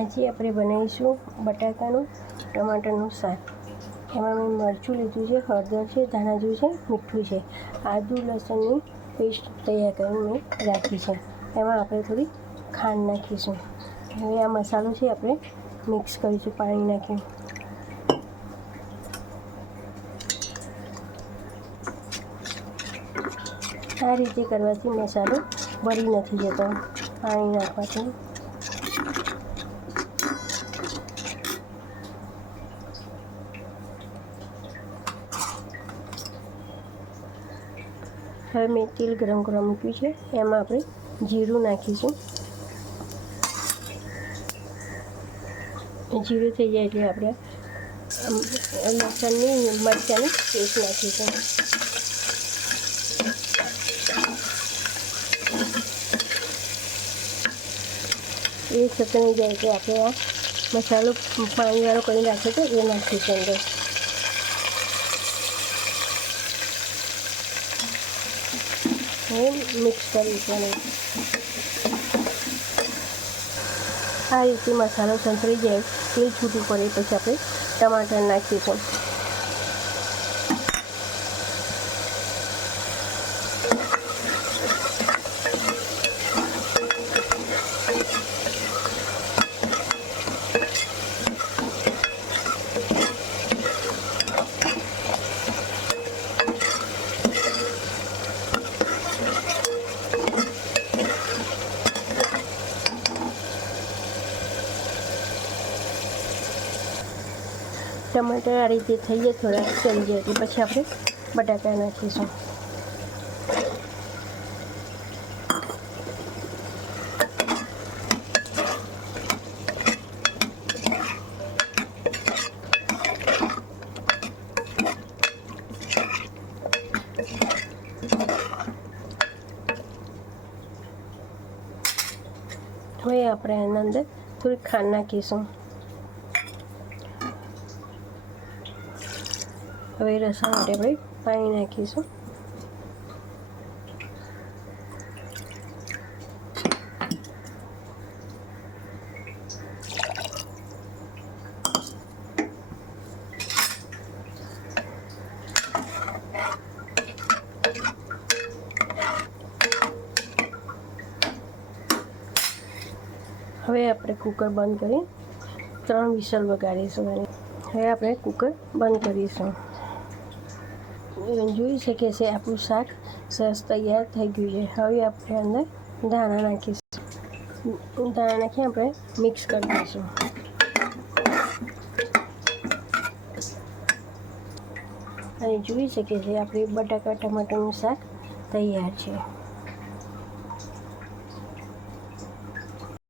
આજે આપણે બનાવીશું બટાકાનું ટમાટરનું શાક. એમાં મેં મરચું લીધું છે, હળદર છે, ધાણાજીરું છે, મીઠું છે, આદુ લસણની પેસ્ટ તૈયાર કરીને મેં રાખી છે. એમાં આપણે થોડી ખાંડ નાખીશું. હવે આ મસાલો છે આપણે મિક્સ કરીશું પાણી નાખીને. આ રીતે કરવાથી મસાલો બળી નથી જતો પાણી નાખવાથી. હવે મેં તેલ ગરમ કરવા મૂક્યું છે. એમાં આપણે જીરું નાખીશું. જીરું થઈ જાય એટલે આપણે લસણની મરચાંની પેસ્ટ નાખીશું. એ સતળાઈ જાય એટલે આપણે આ મસાલો પાણીવાળો કરી નાખ્યો તો એ નાખીશું અંદર. હવે મિક્સ કરીશું. આ રીતે મસાલો સંતળી જાય, તેલ છૂટું પડે પછી આપણે ટમાટર નાખીશું. ટમાટર આ રીતે થઈ જાય, થોડા ચડી જાય એટલે પછી આપણે બટાકા નાખીશું. હવે આપણે એના અંદર થોડી ખાંડ નાખીશું. હવે રસા માટે આપણે પાણી નાખીશું. હવે આપણે કુકર બંધ કરી 3 વિસલ વગાડીશું. હવે આપણે કુકર બંધ કરીશું. જોઈ શકીએ છીએ આપણું શાક સરસ તૈયાર થઈ ગયું છે. હવે આપણે અંદર ધાણા નાખીશું. ધાણા નાખી આપણે મિક્સ કરી દઈશું. અને જોઈ શકીએ છીએ આપણે બટાકા ટમાટરનું શાક તૈયાર છે.